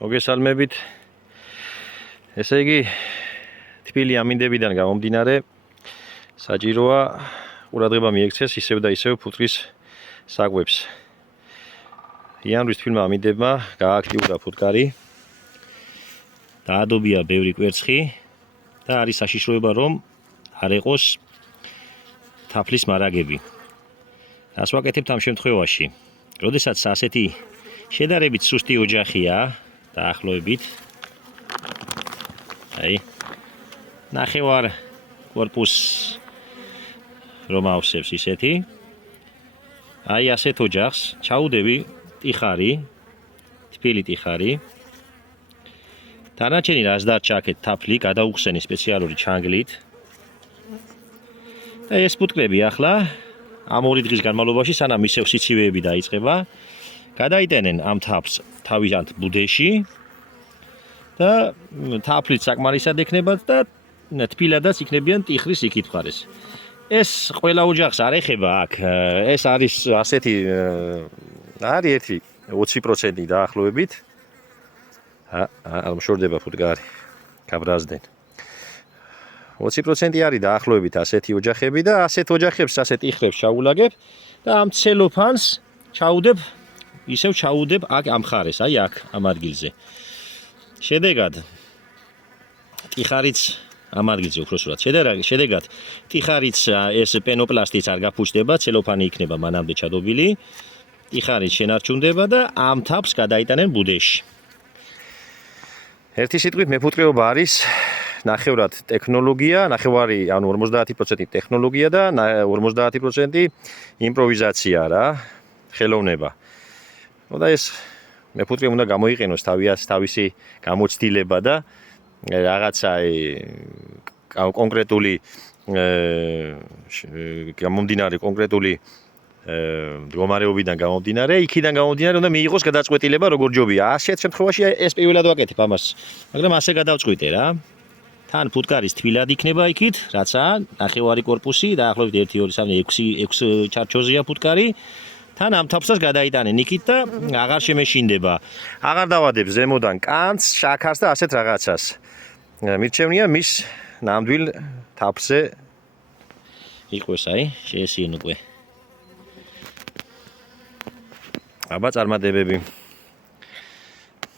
მოგესალმებით. ესე იგი, თბილი ამინდებიდან გამომდინარე, საჭიროა ყურადღება მიექცეს ისევ და ისევ ფუტკრის საკვებს. იანვრის თბილმა ამინდებმა გააქტიურა ფუტკარი. დაადობია ბევრი კვერცხი და არის საშიშროება, რომ არ ეყოს თაფლის მარაგები. რას ვაკეთებთ ამ შემთხვევაში? როდესაც ასეთი შედარებით სუსტი ოჯახია, დაახლოებით, ნახევარ კორპუსს რომ ავსებს ისეთი, ასეთ ოჯახს ჩაუდები ტიხარი, თბილი ტიხარი. დანარჩენი რაც დარჩა აქეთ თაფლი, გადაუხსენი სპეციალური ჩანგლით. და ეს ფუტკრები ახლა ამ 2 დღის განმავლობაში, სანამ ისევ სიცივეები დაიწყება, გადაიტანენ ამ თაფლს თავიანთ ბუდეში და თაფლით საკმარისად ექნებათ და თბილადაც იქნებიან ტიხრის იქით მხარეს. ეს ყველა ოჯახს არ ეხება აქ. ეს არის ასეთი არის ერთი 20% დაახლოებით. მშორდება ფუტკარი. გაბრაზდნენ. 20% არის დაახლოებით ასეთი ოჯახები და ასეთ ოჯახებს, ასეთ ტიხრებს ჩაულაგებ და ამ ცელოფანს ისევ ჩაუდებ აქ ამ მხარეს, აქ ამ ადგილზე. შედეგად ტიხარიც ამ ადგილზე უბრალოდ შედეგად ტიხარიც ეს პენოპლასტიც არ გაფუჭდება, ცელოფანი იქნება მანამდე ჩადობილი. ტიხარიც შენარჩუნდება და ამ თაფლს გადაიტანენ ბუდეში. ერთი სიტყვით მეფუტკრეობა არის ნახევრად ტექნოლოგია, ნახევარი, ანუ 50% ტექნოლოგია და 50% იმპროვიზაცია რა, ხელოვნება. და ეს მეფუტკრე უნდა გამოიყენოს თავისი გამოცდილება და რაღაცა კონკრეტული გამომდინარე კონკრეტული მდგომარეობიდან გამომდინარე, იქიდან გამომდინარე უნდა მიიღოს გადაწყვეტილება როგორ ჯობია. ასეთ შემთხვევაში ეს პირველად ვაკეთებ ამას, მაგრამ ასე გადავწყვიტე რა. თან ფუტკარის თბილად იქნება იქით, რაცაა ნახევარი კორპუსი, დაახლოებით 1 2 3 6 ჩარჩოზია ფუტკარი. თან ამ თაფლსაც გადაიტანენ იქით და აღარ შემეშინდება. აღარ დავადებ ზემოდან კანს, შაქარს და ასეთ რაღაცას. მირჩევნია მის ნამდვილ თაფლზე იყოს, შეესიენ უკვე. აბა წარმატებები.